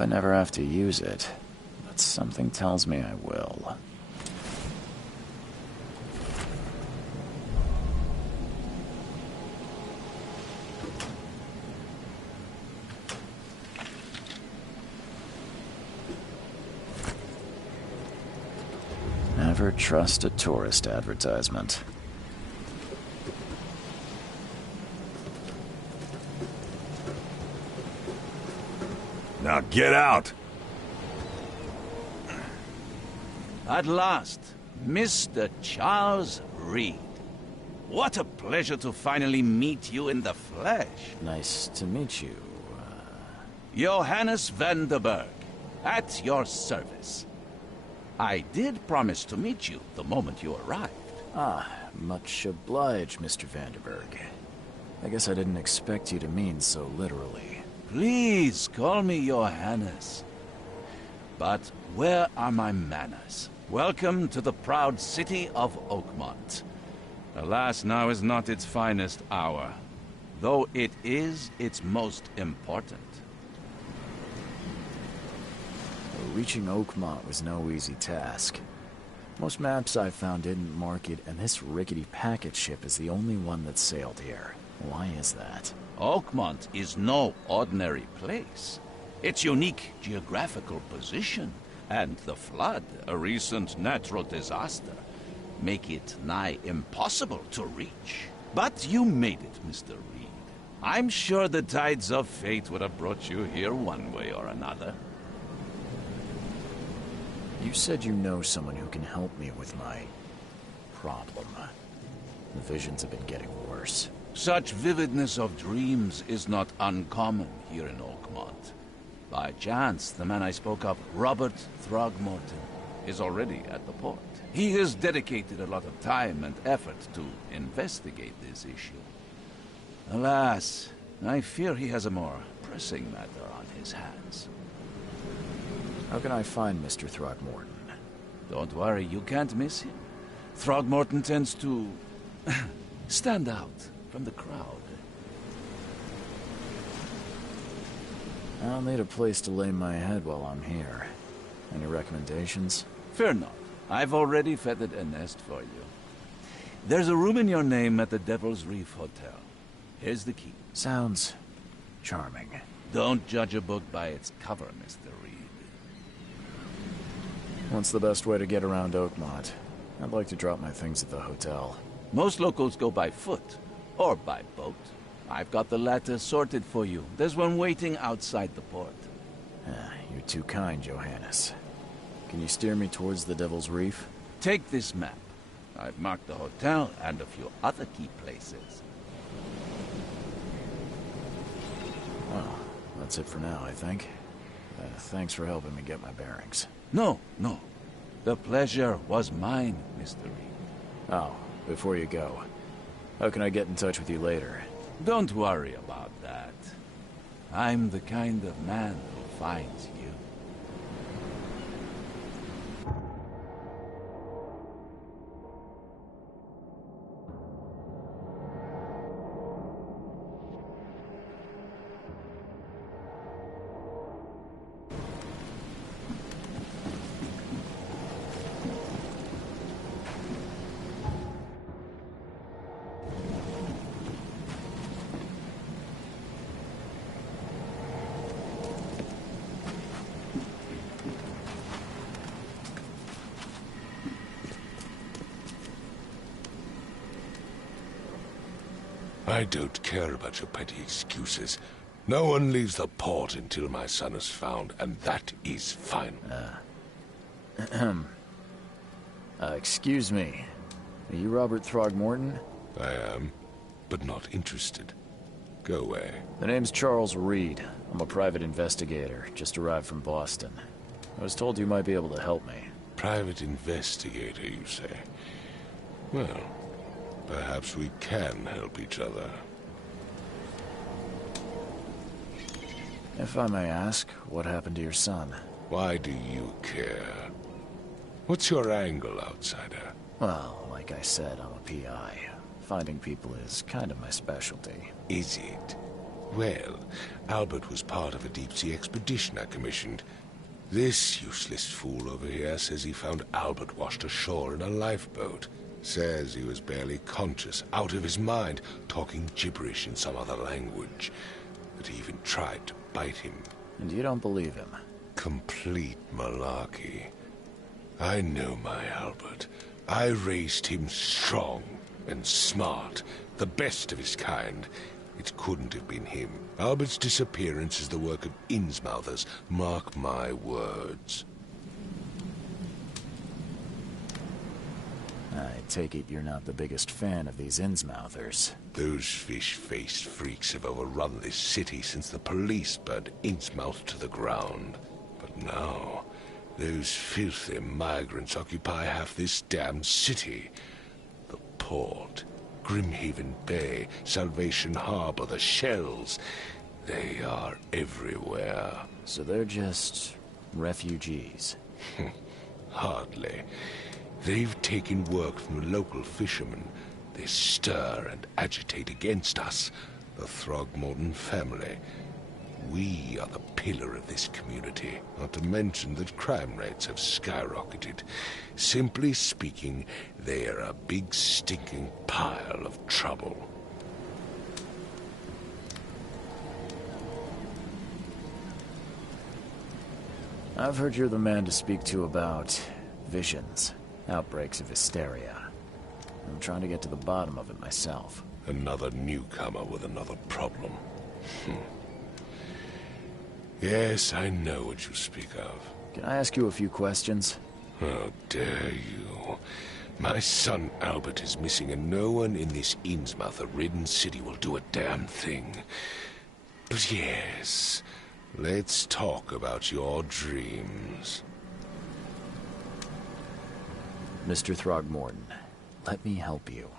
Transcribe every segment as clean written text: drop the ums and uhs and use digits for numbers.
I never have to use it, but something tells me I will. Never trust a tourist advertisement. Now get out! At last, Mr. Charles Reed. What a pleasure to finally meet you in the flesh. Nice to meet you. Johannes van der Berg, at your service. I did promise to meet you the moment you arrived. Ah, much obliged, Mr. Vanderberg. I guess I didn't expect you to mean so literally. Please call me Johannes. But where are my manners? Welcome to the proud city of Oakmont. Alas, now is not its finest hour, though it is its most important. Reaching Oakmont was no easy task. Most maps I found didn't mark it, and this rickety packet ship is the only one that sailed here. Why is that? Oakmont is no ordinary place. Its unique geographical position and the flood, a recent natural disaster, make it nigh impossible to reach. But you made it, Mr. Reed. I'm sure the tides of fate would have brought you here one way or another. You said you know someone who can help me with my problem. The visions have been getting worse. Such vividness of dreams is not uncommon here in Oakmont. By chance, the man I spoke of, Robert Throgmorton, is already at the port. He has dedicated a lot of time and effort to investigate this issue. Alas, I fear he has a more pressing matter on his hands. How can I find Mr. Throgmorton? Don't worry, you can't miss him. Throgmorton tends to stand out from the crowd. I'll need a place to lay my head while I'm here. Any recommendations? Fear not. I've already feathered a nest for you. There's a room in your name at the Devil's Reef Hotel. Here's the key. Sounds charming. Don't judge a book by its cover, Mr. Reed. What's the best way to get around Oakmont? I'd like to drop my things at the hotel. Most locals go by foot, or by boat. I've got the latter sorted for you. There's one waiting outside the port. You're too kind, Johannes. Can you steer me towards the Devil's Reef? Take this map. I've marked the hotel and a few other key places. Well, that's it for now, I think. Thanks for helping me get my bearings. No. The pleasure was mine, Mr. Reed. Oh, before you go, how can I get in touch with you later? Don't worry about that. I'm the kind of man who finds you. I don't care about your petty excuses. No one leaves the port until my son is found, and that is final. Excuse me. Are you Robert Throgmorton? I am, but not interested. Go away. The name's Charles Reed. I'm a private investigator, just arrived from Boston. I was told you might be able to help me. Private investigator, you say? Well, perhaps we can help each other. If I may ask, what happened to your son? Why do you care? What's your angle, outsider? Well, like I said, I'm a PI. Finding people is kind of my specialty. Is it? Well, Albert was part of a deep-sea expedition I commissioned. This useless fool over here says he found Albert washed ashore in a lifeboat. Says he was barely conscious, out of his mind, talking gibberish in some other language. That he even tried to bite him. And you don't believe him? Complete malarkey. I know my Albert. I raised him strong and smart, the best of his kind. It couldn't have been him. Albert's disappearance is the work of Innsmouthers, mark my words. I take it you're not the biggest fan of these Innsmouthers. Those fish-faced freaks have overrun this city since the police burned Innsmouth to the ground. But now, those filthy migrants occupy half this damned city. The port, Grimhaven Bay, Salvation Harbor, the shells. They are everywhere. So they're just refugees? Hardly. They've taken work from the local fishermen. They stir and agitate against us, the Throgmorton family. We are the pillar of this community, not to mention that crime rates have skyrocketed. Simply speaking, they are a big stinking pile of trouble. I've heard you're the man to speak to about visions, outbreaks of hysteria. I'm trying to get to the bottom of it myself. Another newcomer with another problem. Yes, I know what you speak of. Can I ask you a few questions? How dare you? My son Albert is missing, and no one in this Innsmouth-ridden city will do a damn thing. But yes, let's talk about your dreams. Mr. Throgmorton, let me help you.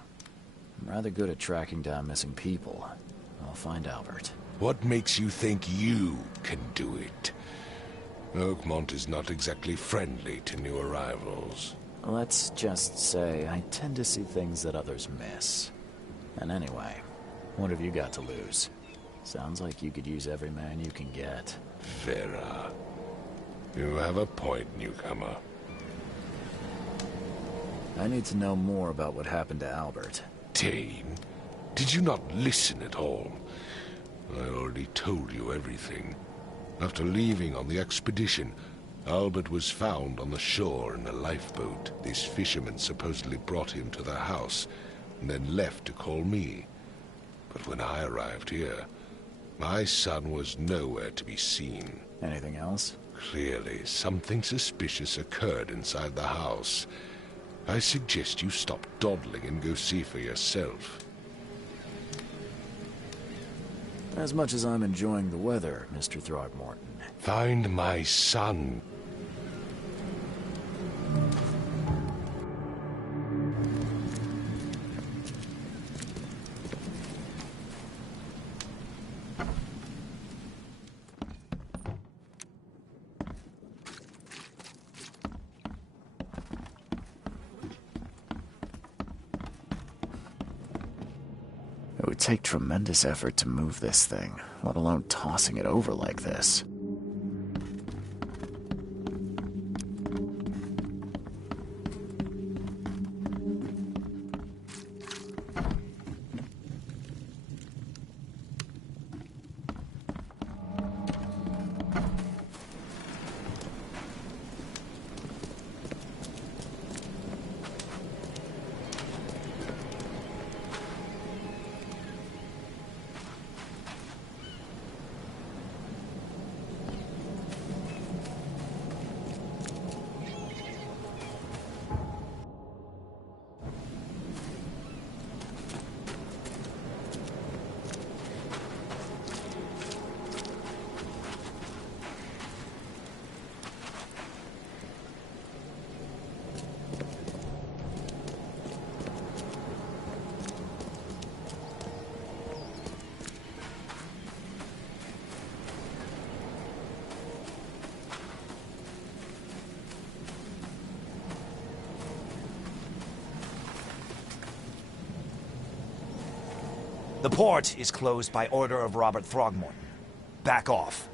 I'm rather good at tracking down missing people. I'll find Albert. What makes you think you can do it? Oakmont is not exactly friendly to new arrivals. Let's just say I tend to see things that others miss. And anyway, what have you got to lose? Sounds like you could use every man you can get. Vera, you have a point, newcomer. I need to know more about what happened to Albert. Dane, did you not listen at all? I already told you everything. After leaving on the expedition, Albert was found on the shore in a lifeboat. These fishermen supposedly brought him to their house, and then left to call me. But when I arrived here, my son was nowhere to be seen. Anything else? Clearly, something suspicious occurred inside the house. I suggest you stop dawdling and go see for yourself. As much as I'm enjoying the weather, Mr. Throgmorton. Find my son. It would take tremendous effort to move this thing, let alone tossing it over like this. The port is closed by order of Robert Throgmorton. Back off.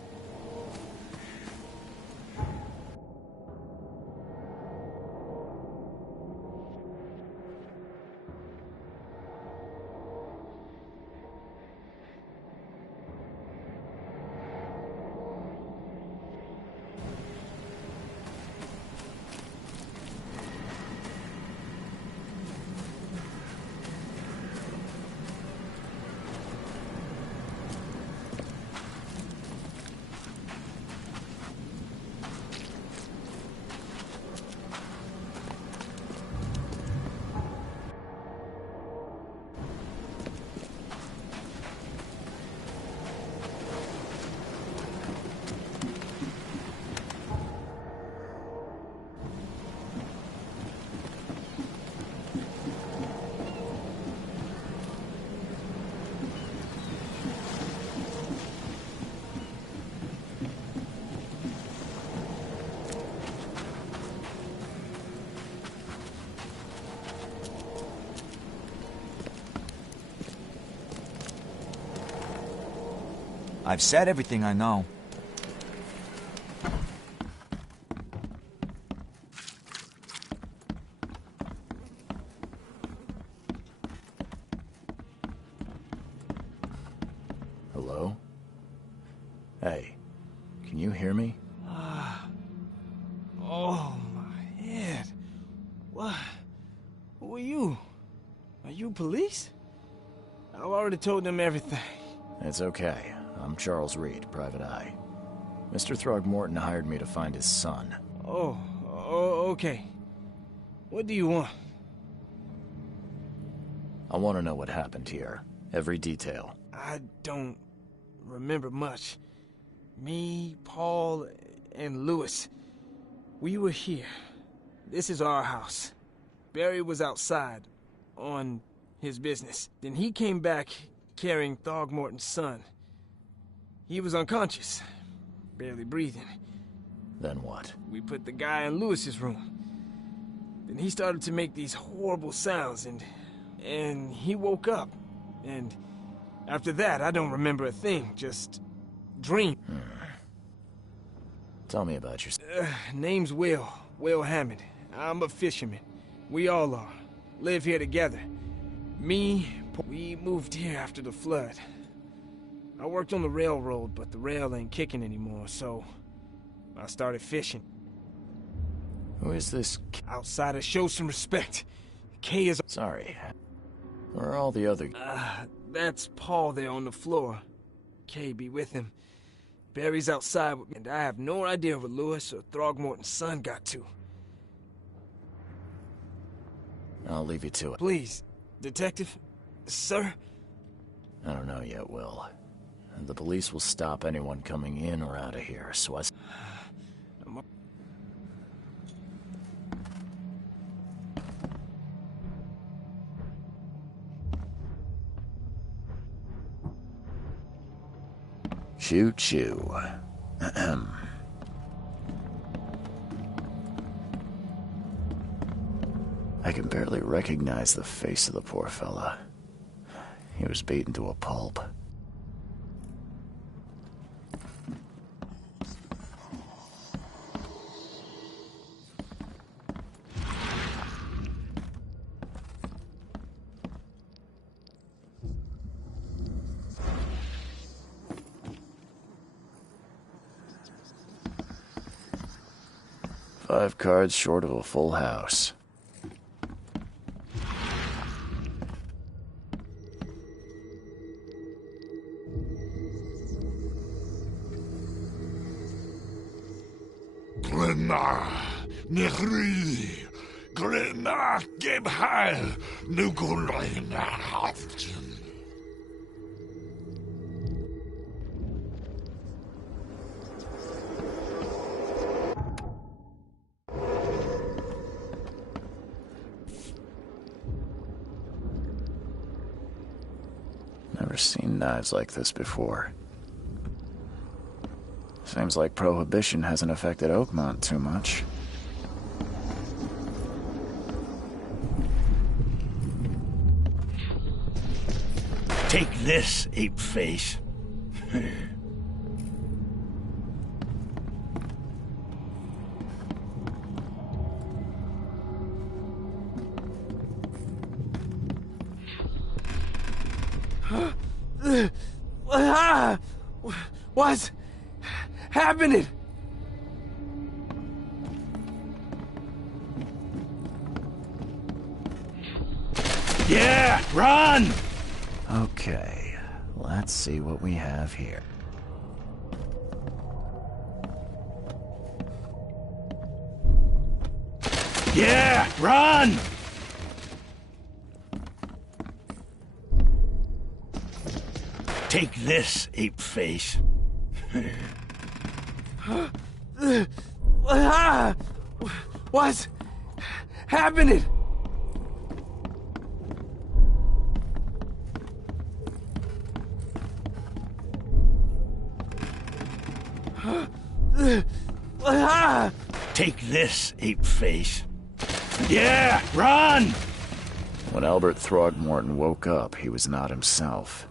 I've said everything I know. Hello? Hey, can you hear me? Oh, my head. What? Who are you? Are you police? I've already told them everything. It's okay. I'm Charles Reed, Private Eye. Mr. Throgmorton hired me to find his son. Oh, okay. What do you want? I want to know what happened here. Every detail. I don't remember much. Me, Paul, and Lewis. We were here. This is our house. Barry was outside, on his business. Then he came back carrying Throgmorton's son. He was unconscious, barely breathing. Then what? We put the guy in Lewis's room. Then he started to make these horrible sounds, and he woke up. And after that, I don't remember a thing, just dream. Tell me about your... Name's Will Hammond. I'm a fisherman. We all are. Live here together. We moved here after the flood. I worked on the railroad, but the rail ain't kicking anymore, so I started fishing. Who is this... Outsider, show some respect. Kay is... Sorry. Where are all the other... That's Paul there on the floor. Kay be with him. Barry's outside with me, and I have no idea where Lewis or Throgmorton's son got to. I'll leave you to it. Please, Detective? Sir? I don't know yet, Will. The police will stop anyone coming in or out of here, so I... Choo-choo. I can barely recognize the face of the poor fella. He was beaten to a pulp. Five cards short of a full house. Glenna, Nehri, Glenna, Gebhal, Nugulina, Hafton. Never seen knives like this before. Seems like Prohibition hasn't affected Oakmont too much. Take this, ape face. What's happening? Yeah, run! Okay, let's see what we have here. Yeah, run! Take this, ape face. What's happening? Take this, ape face. Yeah, run! When Albert Throgmorton woke up, he was not himself.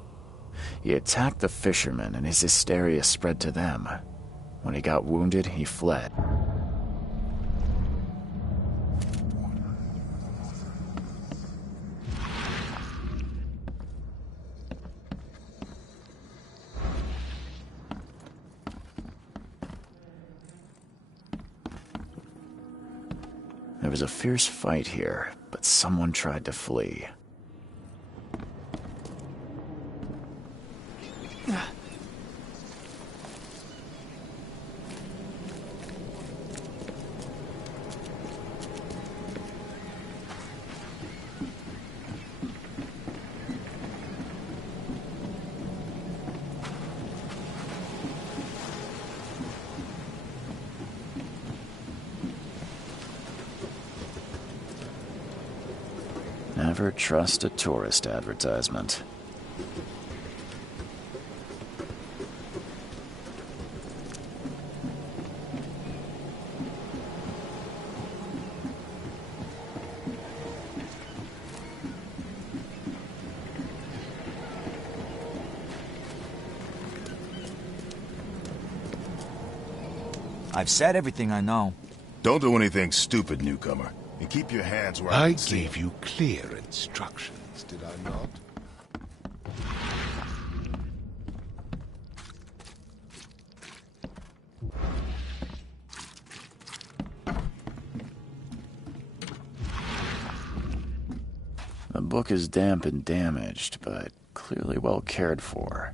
He attacked the fishermen, and his hysteria spread to them. When he got wounded, he fled. There was a fierce fight here, but someone tried to flee. Never trust a tourist advertisement. I've said everything I know. Don't do anything stupid, newcomer. And keep your hands where I can see gave you clear instructions, did I not? The book is damp and damaged, but clearly well cared for.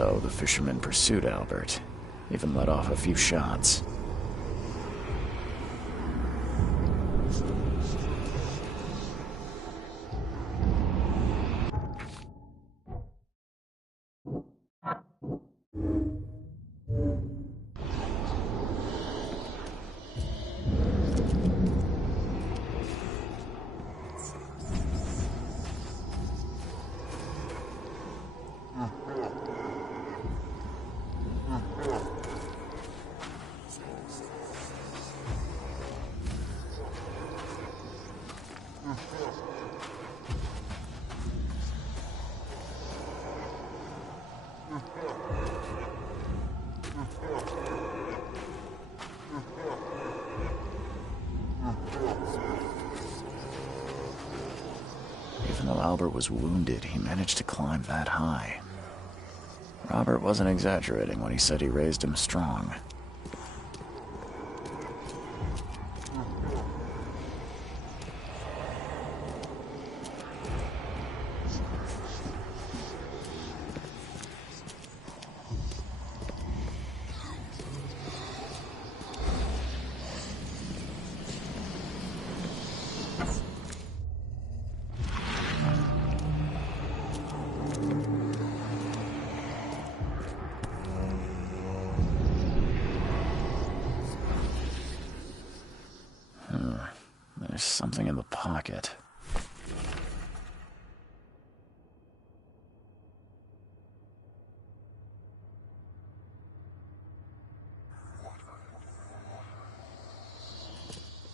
So the fisherman pursued Albert, even let off a few shots. Even though Albert was wounded, he managed to climb that high. Robert wasn't exaggerating when he said he raised him strong. There's something in the pocket.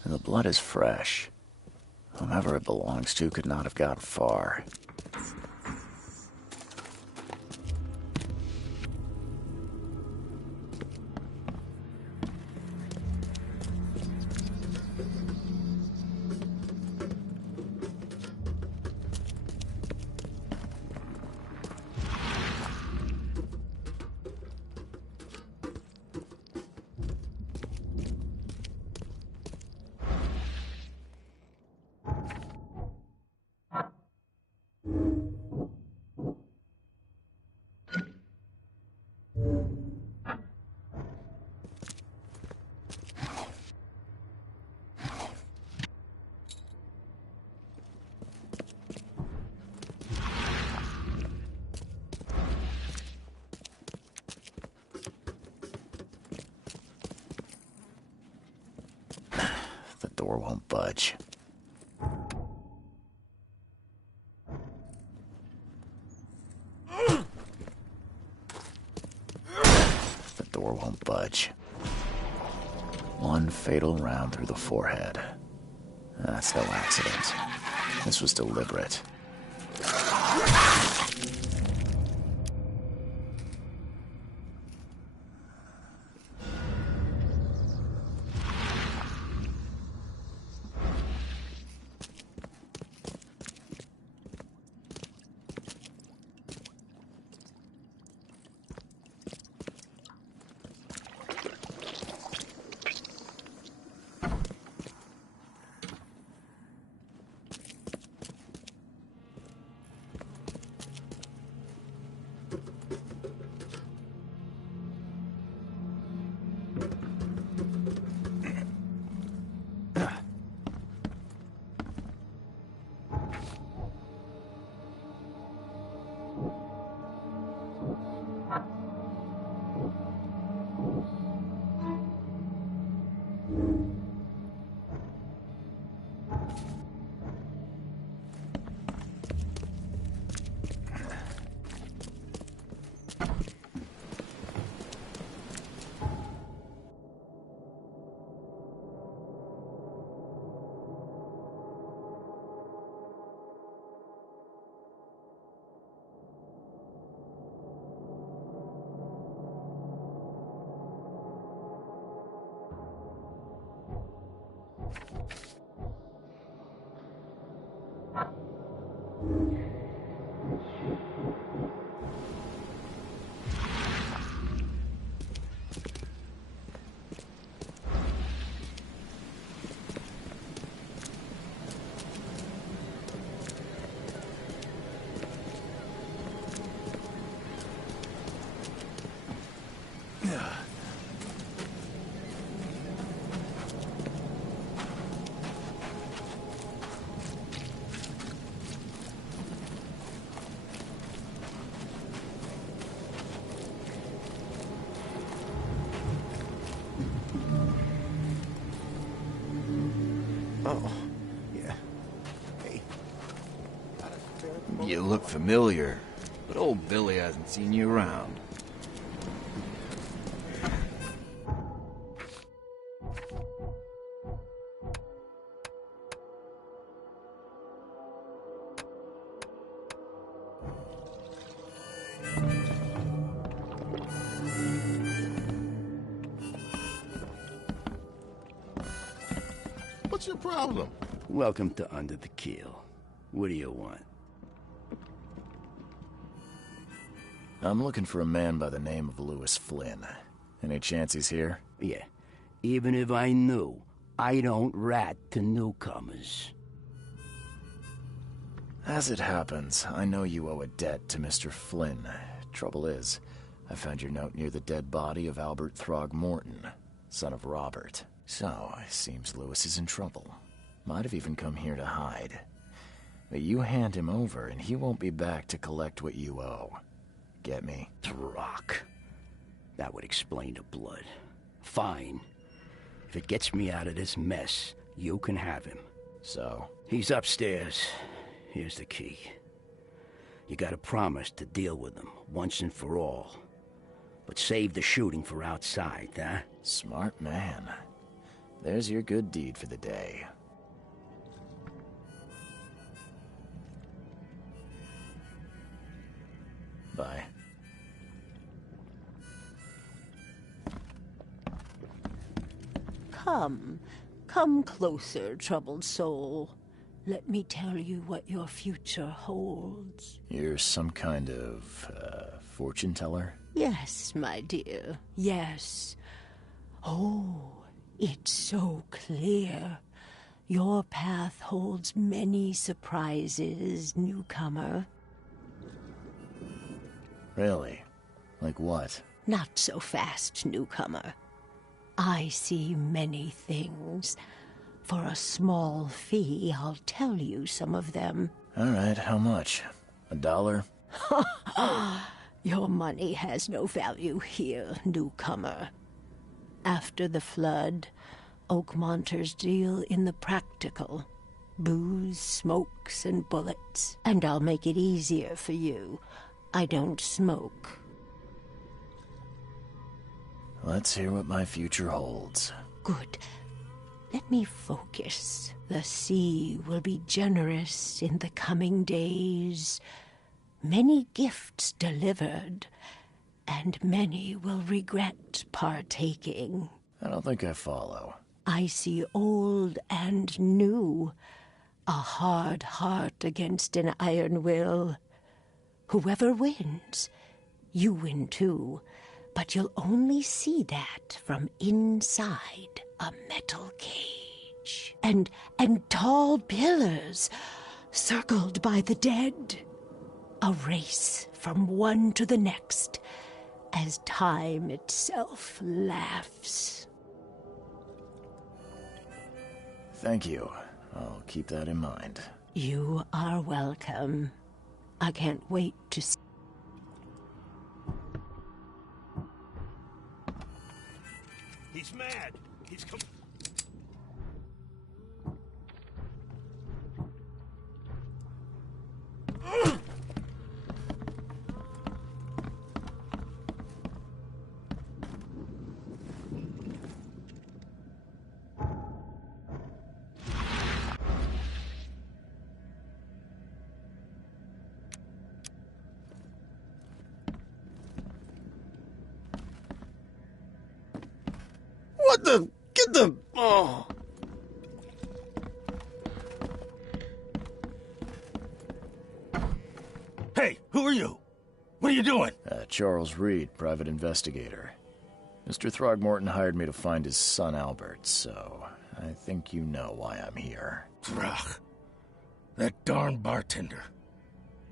The blood is fresh. Whomever it belongs to could not have gotten far. The door won't budge. The door won't budge. One fatal round through the forehead. That's no accident. This was deliberate. You look familiar, but old Billy hasn't seen you around. What's your problem? Welcome to Under the Keel. What do you want? I'm looking for a man by the name of Lewis Flynn. Any chance he's here? Yeah. Even if I knew, I don't rat to newcomers. As it happens, I know you owe a debt to Mr. Flynn. Trouble is, I found your note near the dead body of Albert Throgmorton, son of Robert. So, it seems Lewis is in trouble. Might have even come here to hide. But you hand him over, and he won't be back to collect what you owe. Get me? Rock. That would explain the blood. Fine. If it gets me out of this mess, you can have him. So? He's upstairs. Here's the key. You gotta promise to deal with him, once and for all. But save the shooting for outside, huh? Smart man. There's your good deed for the day. Bye. Come closer, troubled soul. Let me tell you what your future holds. You're some kind of, fortune teller? Yes, my dear, yes. Oh, it's so clear. Your path holds many surprises, newcomer. Really? Like what? Not so fast, newcomer. I see many things. For a small fee, I'll tell you some of them. All right, how much? $1? Your money has no value here, newcomer. After the flood, Oakmonters deal in the practical. Booze, smokes, and bullets. And I'll make it easier for you. I don't smoke. Let's hear what my future holds. Good. Let me focus. The sea will be generous in the coming days. Many gifts delivered, and many will regret partaking. I don't think I follow. I see old and new. A hard heart against an iron will. Whoever wins, you win too. But you'll only see that from inside a metal cage. And tall pillars circled by the dead. A race from one to the next as time itself laughs. Thank you. I'll keep that in mind. You are welcome. I can't wait to see. He's mad. He's come. What the? Get the... Oh. Hey, who are you? What are you doing? Charles Reed, private investigator. Mr. Throgmorton hired me to find his son Albert, so I think you know why I'm here. Throg. That darn bartender.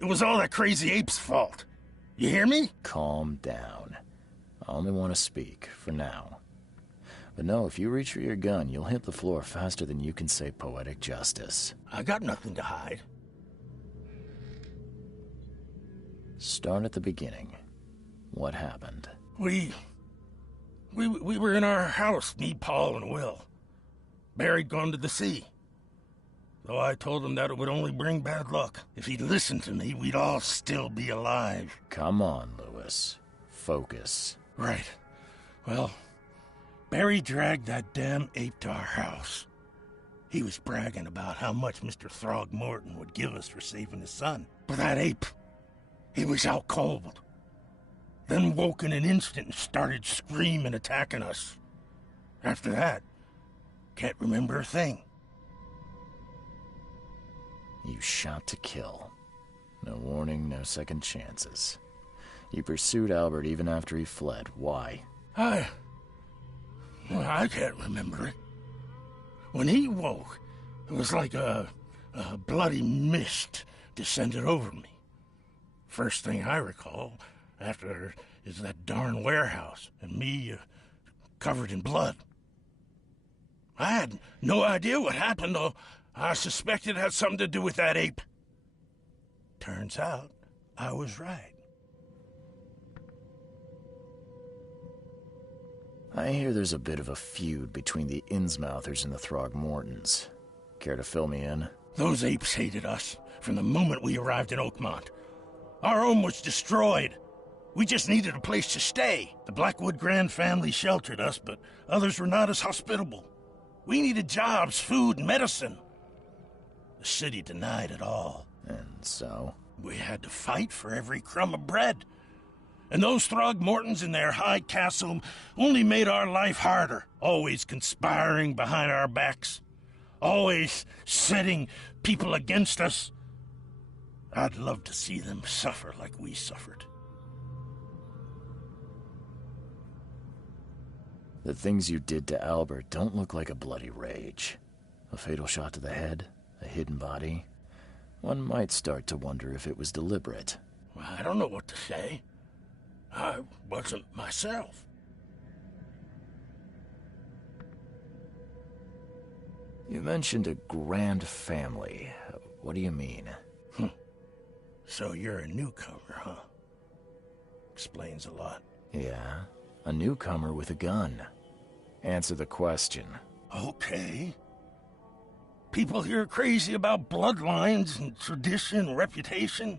It was all that crazy ape's fault. You hear me? Calm down. I only want to speak, for now. But no, if you reach for your gun, you'll hit the floor faster than you can say poetic justice. I got nothing to hide. Start at the beginning. What happened? We were in our house, me, Paul, and Will. Barry'd gone to the sea. though I told him that it would only bring bad luck. If he'd listened to me, we'd all still be alive. Come on, Lewis. Focus. Right. Well, Barry dragged that damn ape to our house. He was bragging about how much Mr. Throgmorton would give us for saving his son. But that ape, he was out cold. Then woke in an instant and started screaming, attacking us. After that, can't remember a thing. You shot to kill. No warning, no second chances. You pursued Albert even after he fled. Why? I can't remember it. When he woke, it was like a bloody mist descended over me. First thing I recall after is that darn warehouse and me covered in blood. I had no idea what happened, though. I suspected it had something to do with that ape. Turns out I was right. I hear there's a bit of a feud between the Innsmouthers and the Throgmortons. Care to fill me in? Those apes hated us from the moment we arrived in Oakmont. Our home was destroyed. We just needed a place to stay. The Blackwood Grand family sheltered us, but others were not as hospitable. We needed jobs, food, and medicine. The city denied it all. And so? We had to fight for every crumb of bread. And those Throgmortons in their high castle only made our life harder, always conspiring behind our backs, always setting people against us. I'd love to see them suffer like we suffered. The things you did to Albert don't look like a bloody rage. A fatal shot to the head, a hidden body. One might start to wonder if it was deliberate. I don't know what to say. I wasn't myself. You mentioned a grand family. What do you mean? So you're a newcomer, huh? Explains a lot. Yeah, a newcomer with a gun. Answer the question. Okay. People here are crazy about bloodlines and tradition and reputation.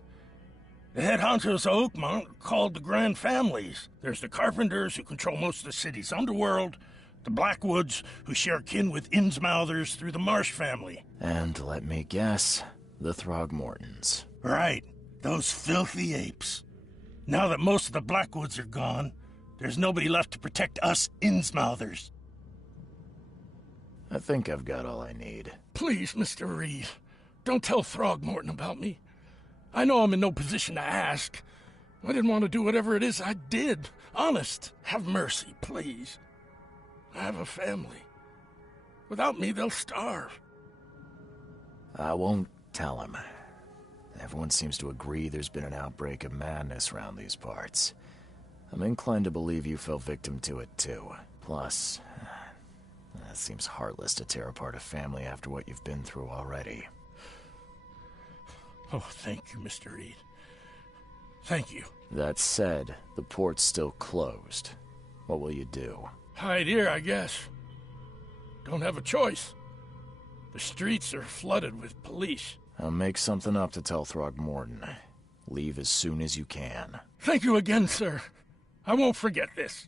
The head honchos of Oakmont are called the Grand Families. There's the Carpenters, who control most of the city's underworld, the Blackwoods, who share kin with Innsmouthers through the Marsh family. And let me guess, the Throgmortons. Right, those filthy apes. Now that most of the Blackwoods are gone, there's nobody left to protect us Innsmouthers. I think I've got all I need. Please, Mr. Reed, don't tell Throgmorton about me. I know I'm in no position to ask. I didn't want to do whatever it is I did. Honest, have mercy, please. I have a family. Without me, they'll starve. I won't tell him. Everyone seems to agree there's been an outbreak of madness around these parts. I'm inclined to believe you fell victim to it too. Plus, it seems heartless to tear apart a family after what you've been through already. Oh, thank you, Mr. Reed. Thank you. That said, the port's still closed. What will you do? Hide here, I guess. Don't have a choice. The streets are flooded with police. I'll make something up to tell Throgmorton. Leave as soon as you can. Thank you again, sir. I won't forget this.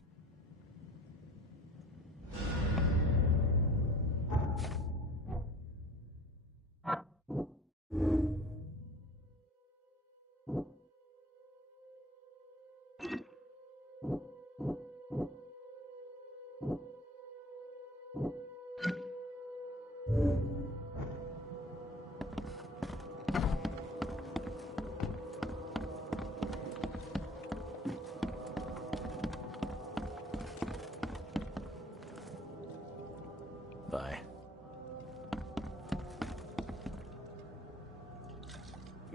Bye.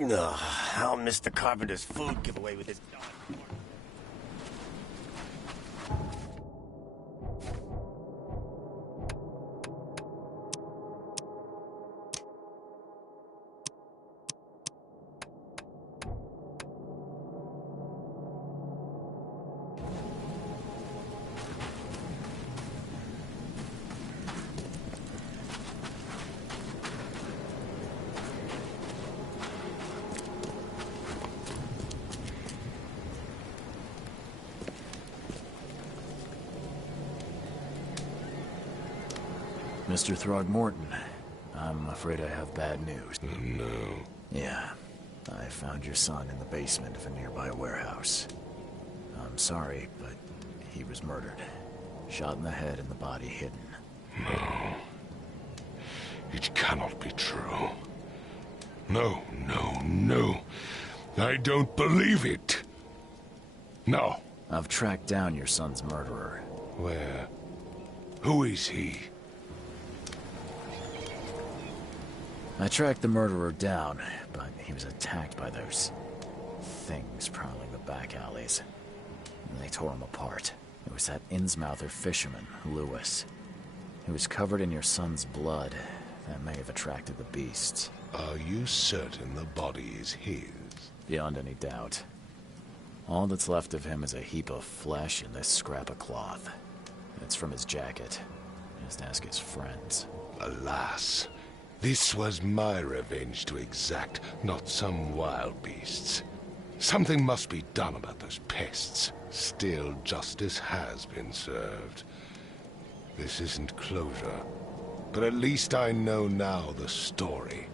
Ugh, I'll miss the Carpenter's food giveaway with this dog. Mr. Throgmorton, I'm afraid I have bad news. No. Yeah, I found your son in the basement of a nearby warehouse. I'm sorry, but he was murdered. Shot in the head and the body hidden. No. It cannot be true. No, no, no. I don't believe it. No. I've tracked down your son's murderer. Where? Who is he? I tracked the murderer down, but he was attacked by those things prowling the back alleys. And they tore him apart. It was that Innsmouther fisherman, Lewis. He was covered in your son's blood. That may have attracted the beasts. Are you certain the body is his? Beyond any doubt. All that's left of him is a heap of flesh and this scrap of cloth. It's from his jacket. Just ask his friends. Alas, this was my revenge to exact, not some wild beasts. Something must be done about those pests. Still, justice has been served. This isn't closure, but at least I know now the story.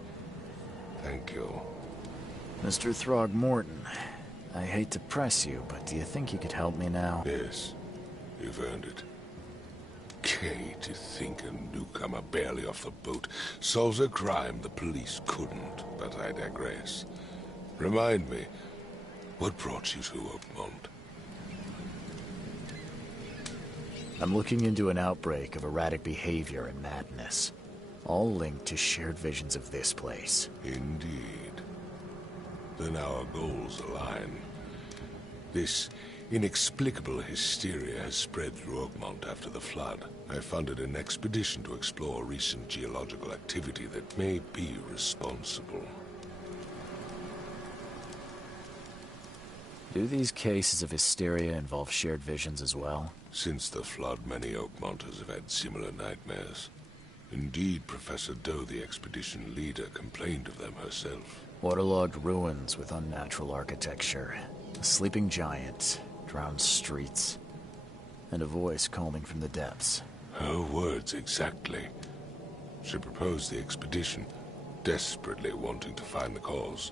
Thank you. Mr. Throgmorton, I hate to press you, but do you think you could help me now? Yes, you've earned it. Gay to think a newcomer barely off the boat solves a crime the police couldn't, but I digress. Remind me, what brought you to Oakmont? I'm looking into an outbreak of erratic behavior and madness, all linked to shared visions of this place. Indeed. Then our goals align. This inexplicable hysteria has spread through Oakmont after the flood. I funded an expedition to explore recent geological activity that may be responsible. Do these cases of hysteria involve shared visions as well? Since the flood, many Oakmonters have had similar nightmares. Indeed, Professor Doe, the expedition leader, complained of them herself. Waterlogged ruins with unnatural architecture, a sleeping giant, drowned streets, and a voice calling from the depths. Her words exactly. She proposed the expedition, desperately wanting to find the cause.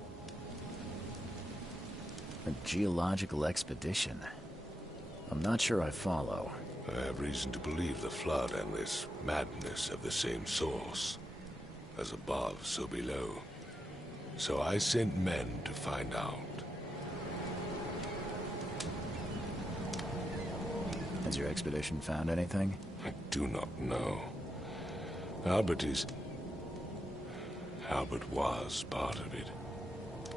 A geological expedition? I'm not sure I follow. I have reason to believe the flood and this madness have the same source. As above, so below. So I sent men to find out. Has your expedition found anything? I do not know. Albert was part of it.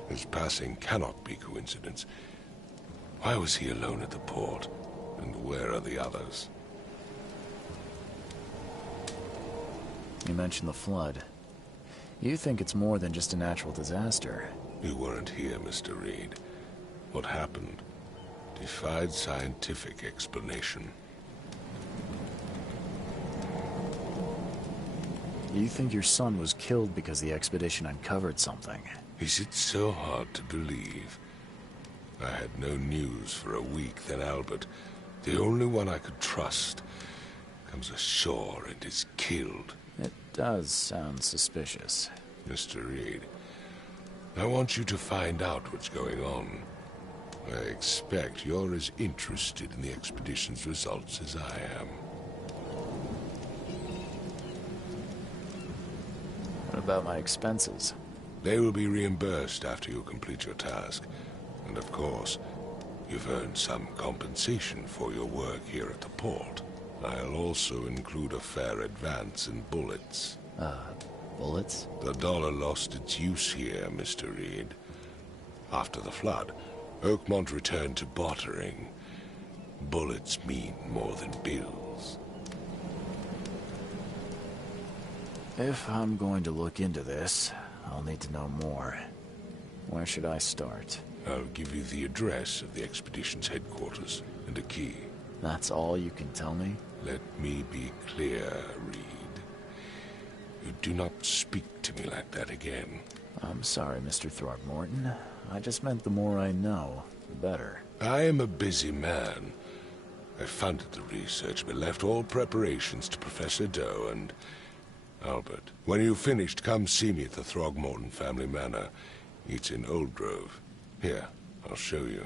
His passing cannot be coincidence. Why was he alone at the port? And where are the others? You mentioned the flood. You think it's more than just a natural disaster. You weren't here, Mr. Reed. What happened defied scientific explanation. You think your son was killed because the expedition uncovered something? Is it so hard to believe? I had no news for a week, then Albert, the only one I could trust, comes ashore and is killed. It does sound suspicious. Mr. Reed, I want you to find out what's going on. I expect you're as interested in the expedition's results as I am. What about my expenses? They will be reimbursed after you complete your task. And of course, you've earned some compensation for your work here at the port. I'll also include a fair advance in bullets. Bullets? The dollar lost its use here, Mr. Reed. After the flood, Oakmont returned to bartering. Bullets mean more than bills. If I'm going to look into this, I'll need to know more. Where should I start? I'll give you the address of the expedition's headquarters and a key. That's all you can tell me? Let me be clear, Reed. You do not speak to me like that again. I'm sorry, Mr. Throgmorton. I just meant the more I know, the better. I am a busy man. I funded the research, but left all preparations to Professor Doe, and Albert, when you've finished, come see me at the Throgmorton family manor. It's in Old Grove. Here, I'll show you.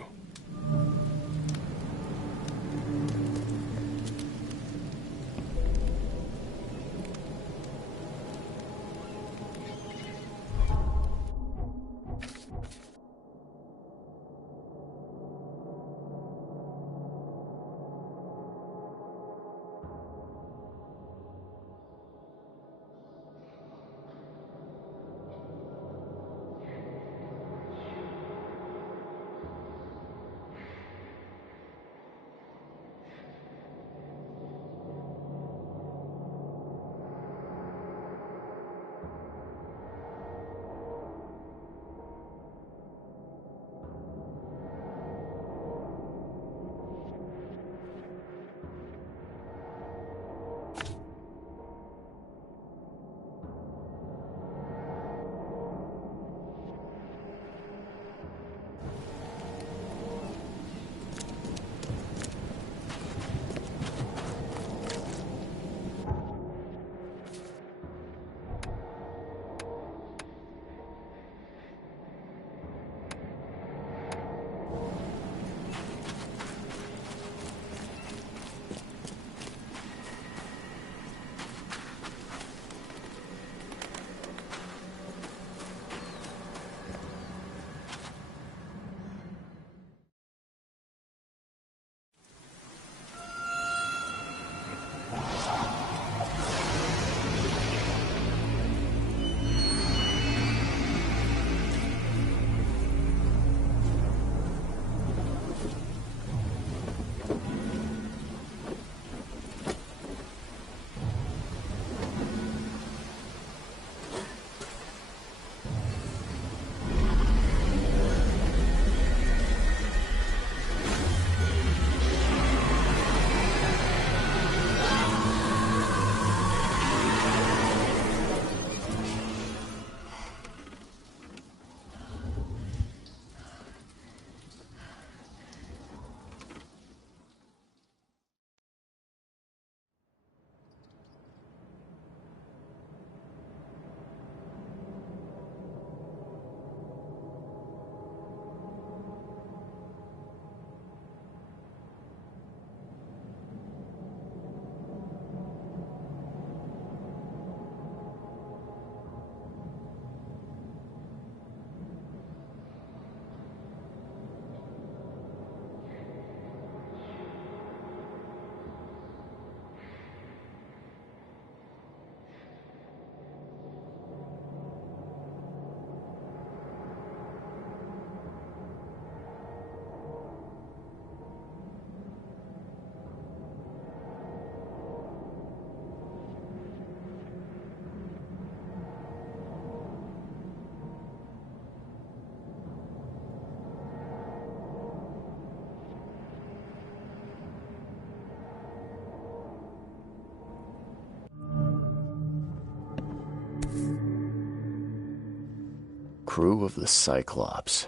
Crew of the Cyclops.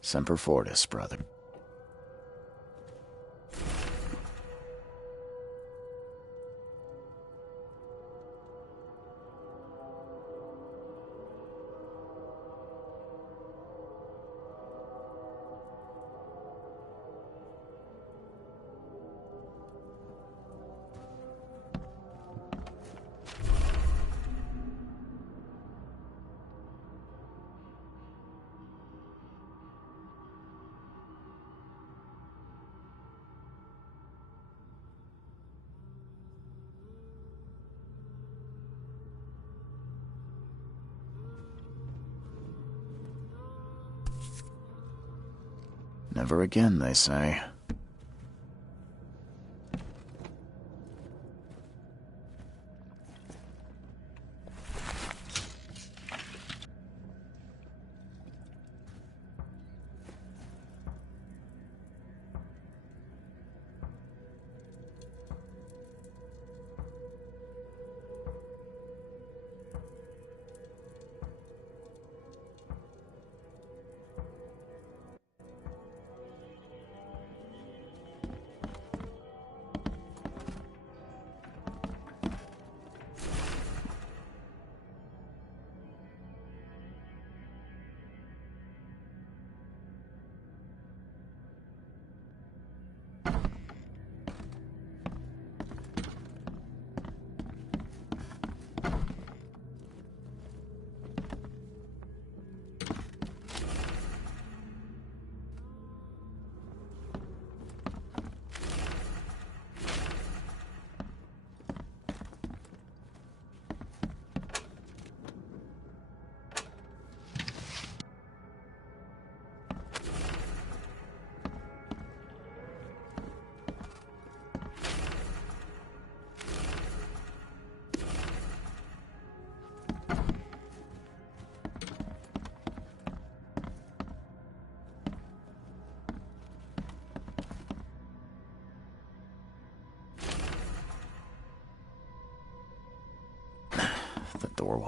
Semper Fortis, brother. Never again, they say.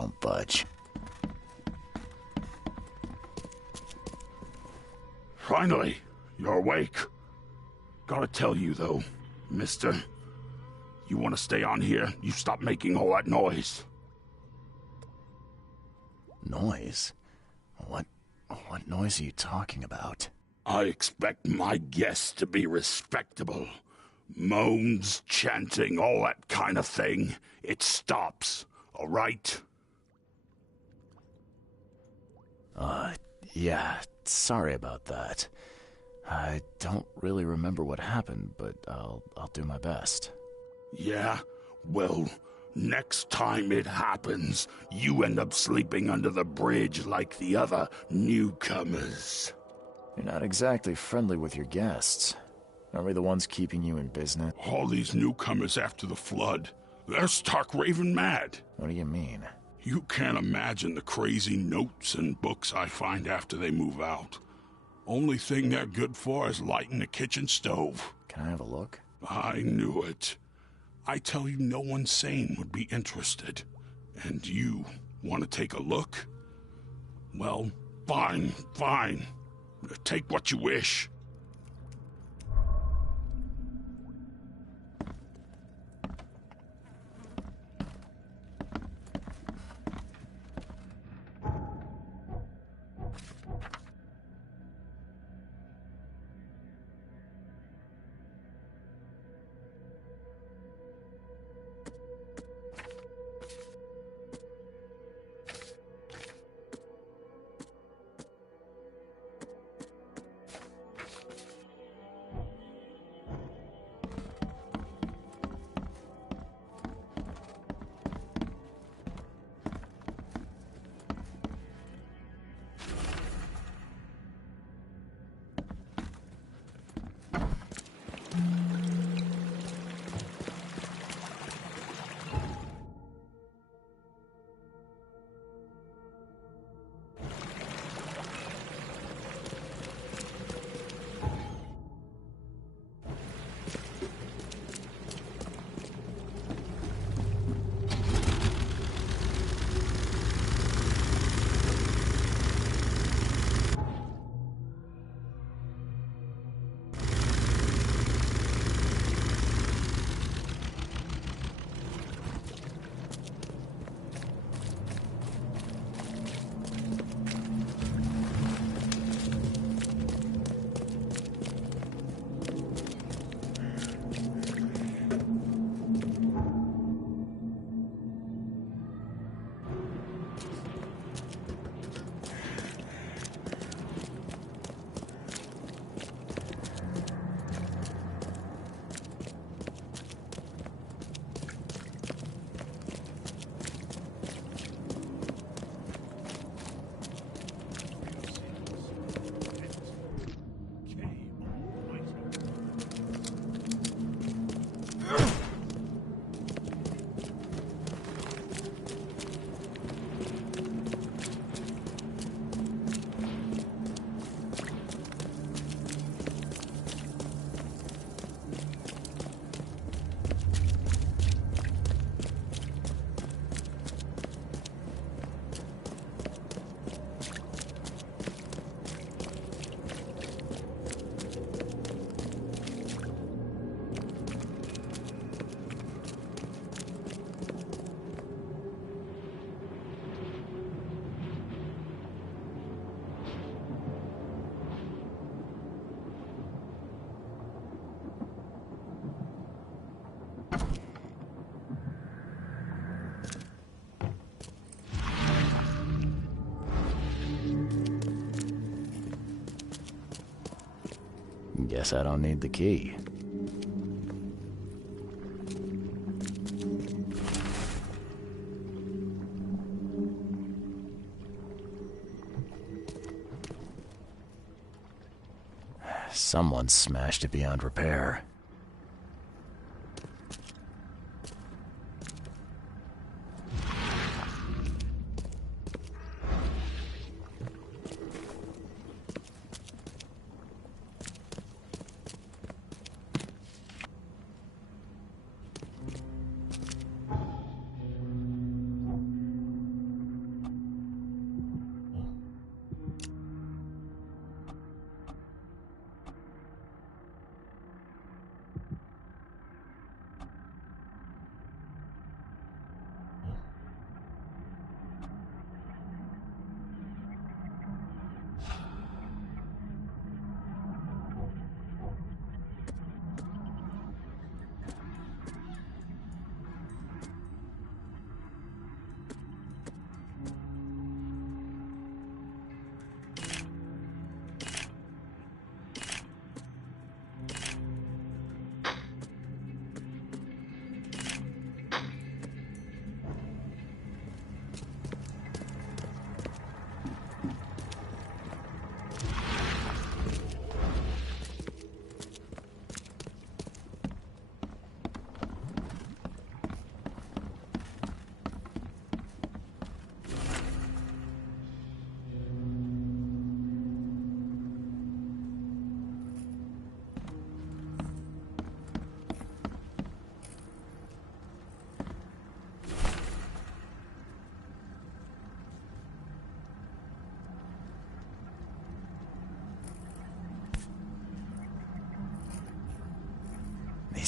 Don't budge. Finally, you're awake. Gotta tell you, though, mister, you want to stay on here, you stop making all that noise. Noise? What noise are you talking about? I expect my guests to be respectable. Moans, chanting, all that kind of thing. It stops, all right? Yeah, sorry about that. I don't really remember what happened, but I'll do my best. Yeah? Well, next time it happens, you end up sleeping under the bridge like the other newcomers. You're not exactly friendly with your guests. Aren't we the ones keeping you in business? All these newcomers after the flood, they're stark raving mad. What do you mean? You can't imagine the crazy notes and books I find after they move out. Only thing they're good for is lighting the kitchen stove. Can I have a look? I knew it. I tell you, no one sane would be interested. And you want to take a look? Well, fine. Take what you wish. Guess I don't need the key. Someone smashed it beyond repair.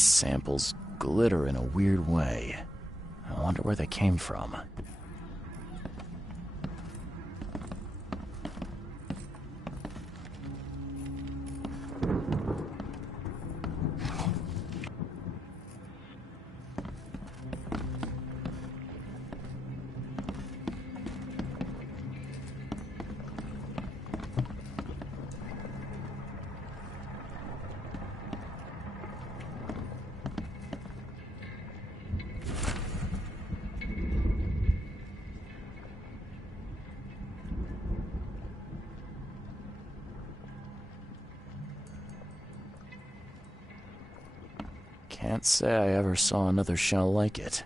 These samples glitter in a weird way. I wonder where they came from. Can't say I ever saw another shell like it.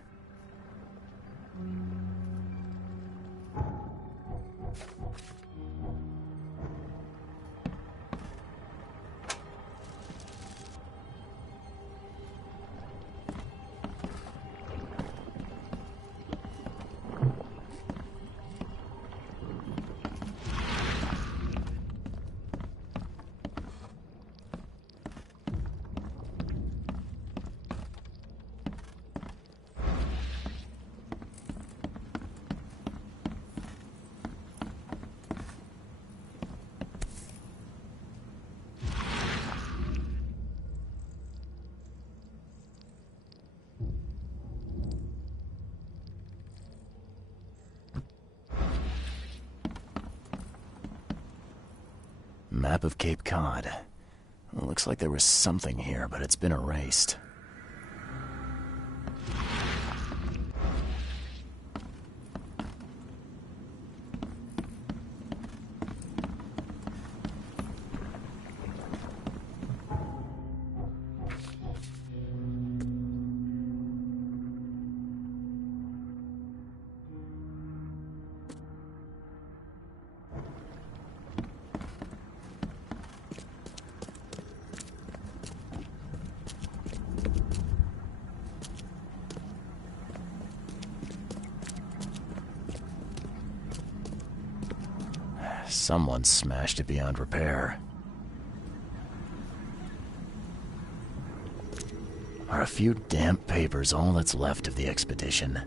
Map of Cape Cod. Looks like there was something here, but it's been erased. Someone smashed it beyond repair. Are a few damp papers all that's left of the expedition?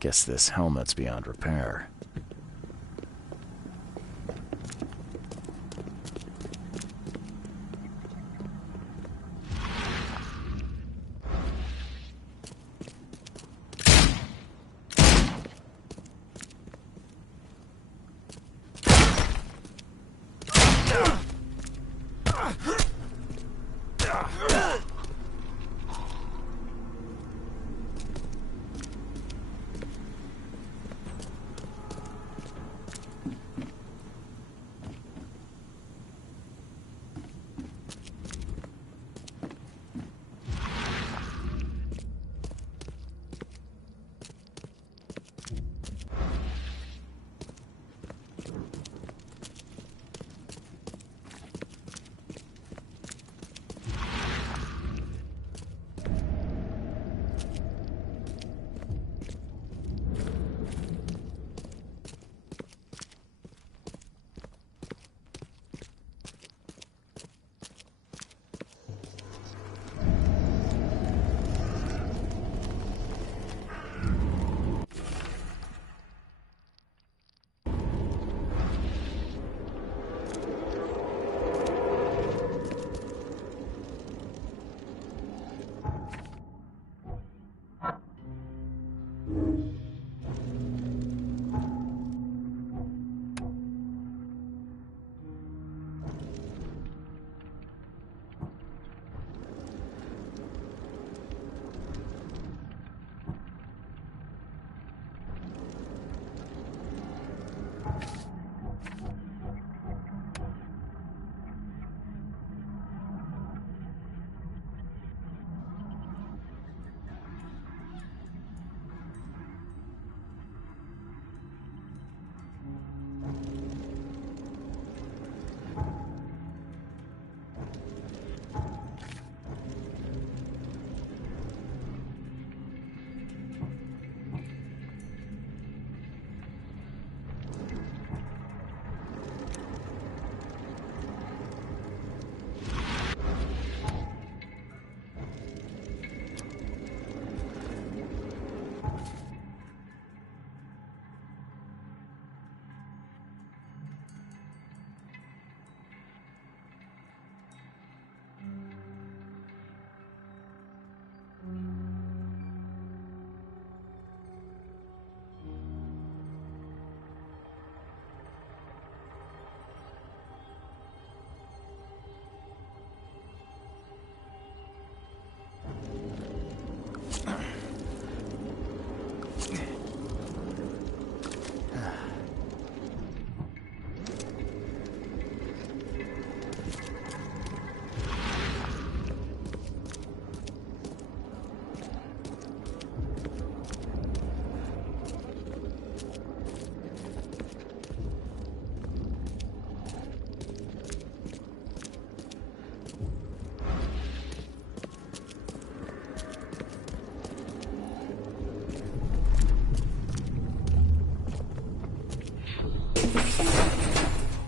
Guess this helmet's beyond repair.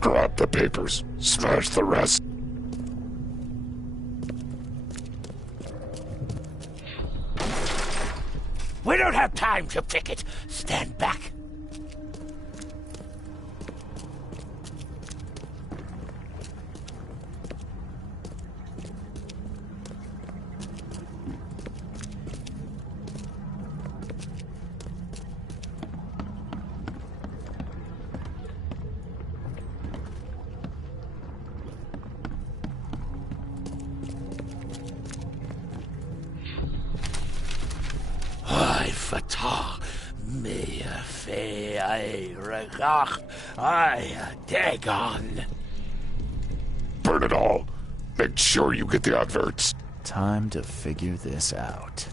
Grab the papers. Smash the rest. We don't have time to picket. Stand back. Fatah, me fe I regach, I dagon. Burn it all. Make sure you get the adverts. Time to figure this out.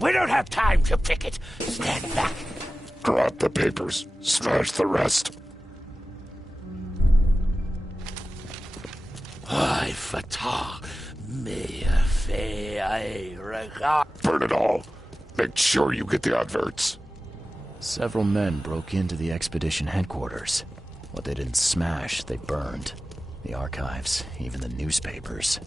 We don't have time to picket. Stand back. Grab the papers. Smash the rest. I Fatah, me fe I regach. Burn it all. Make sure you get the adverts. Several men broke into the expedition headquarters. What they didn't smash, they burned. The archives, even the newspapers.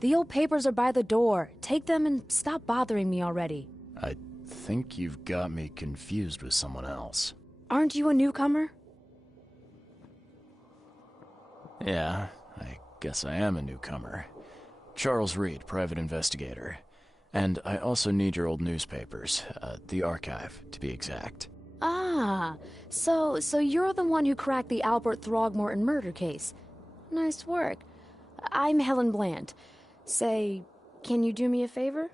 The old papers are by the door. Take them and stop bothering me already. I think you've got me confused with someone else. Aren't you a newcomer? Yeah, I guess I am a newcomer. Charles Reed, private investigator. And I also need your old newspapers, the archive, to be exact. Ah, so you're the one who cracked the Albert Throgmorton murder case. Nice work. I'm Helen Bland. Say, can you do me a favor?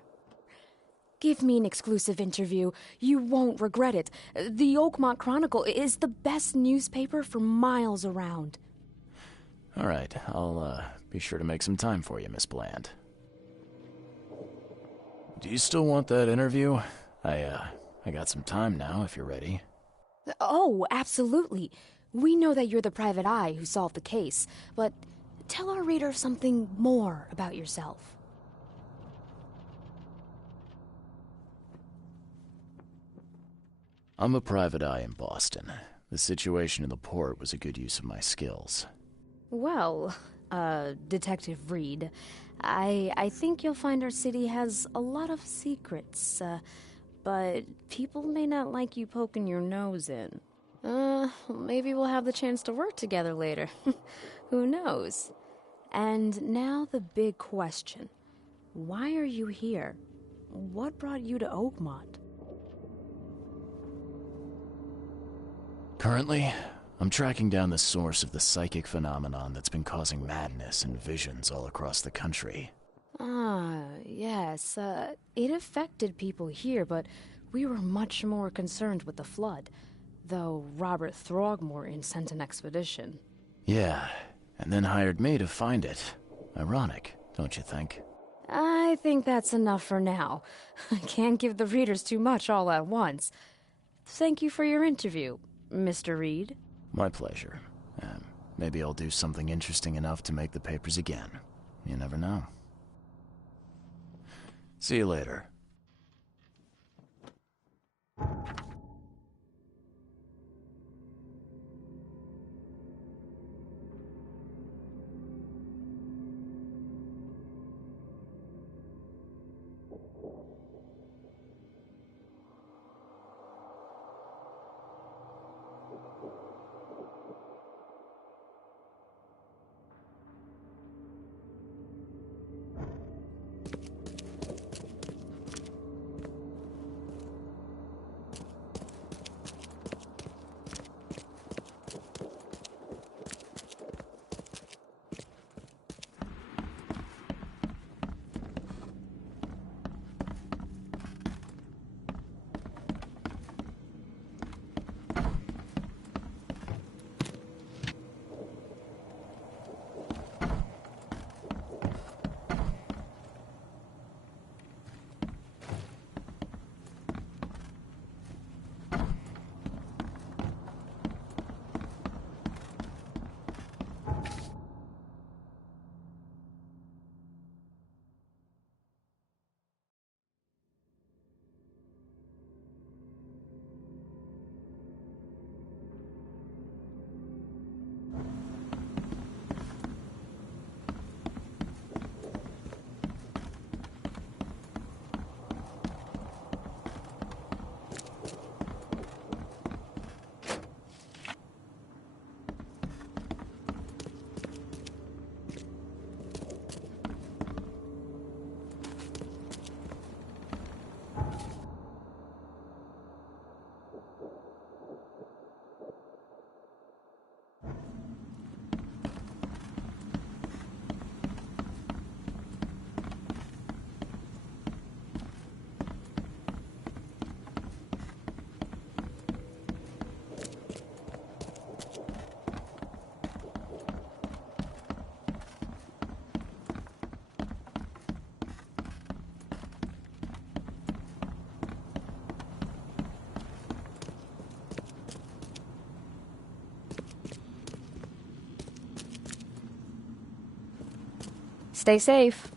Give me an exclusive interview. You won't regret it. The Oakmont Chronicle is the best newspaper for miles around. All right, I'll be sure to make some time for you, Miss Bland. Do you still want that interview? I got some time now, if you're ready. Oh, absolutely. We know that you're the private eye who solved the case, but tell our reader something more about yourself. I'm a private eye in Boston. The situation in the port was a good use of my skills. Well, Detective Reed, I think you'll find our city has a lot of secrets, but people may not like you poking your nose in. Maybe we'll have the chance to work together later. Who knows? And now the big question. Why are you here? What brought you to Oakmont? Currently, I'm tracking down the source of the psychic phenomenon that's been causing madness and visions all across the country. Ah, yes. It affected people here, but we were much more concerned with the flood. Though Robert Throgmorton sent an expedition. Yeah, and then hired me to find it. Ironic, don't you think? I think that's enough for now. I can't give the readers too much all at once. Thank you for your interview, Mr. Reed. My pleasure. Maybe I'll do something interesting enough to make the papers again. You never know. See you later. Stay safe.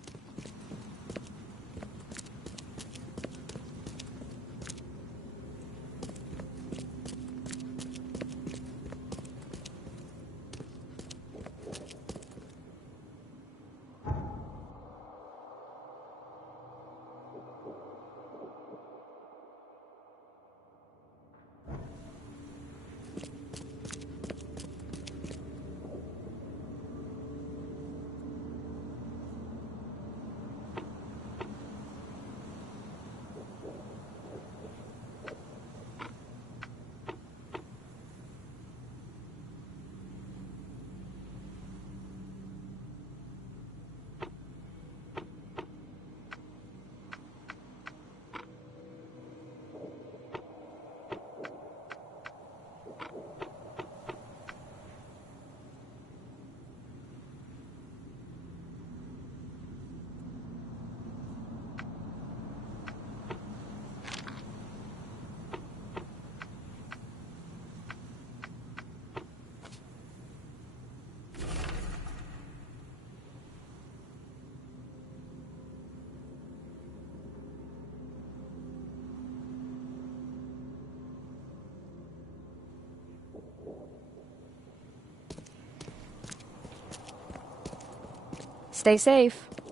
Stay safe.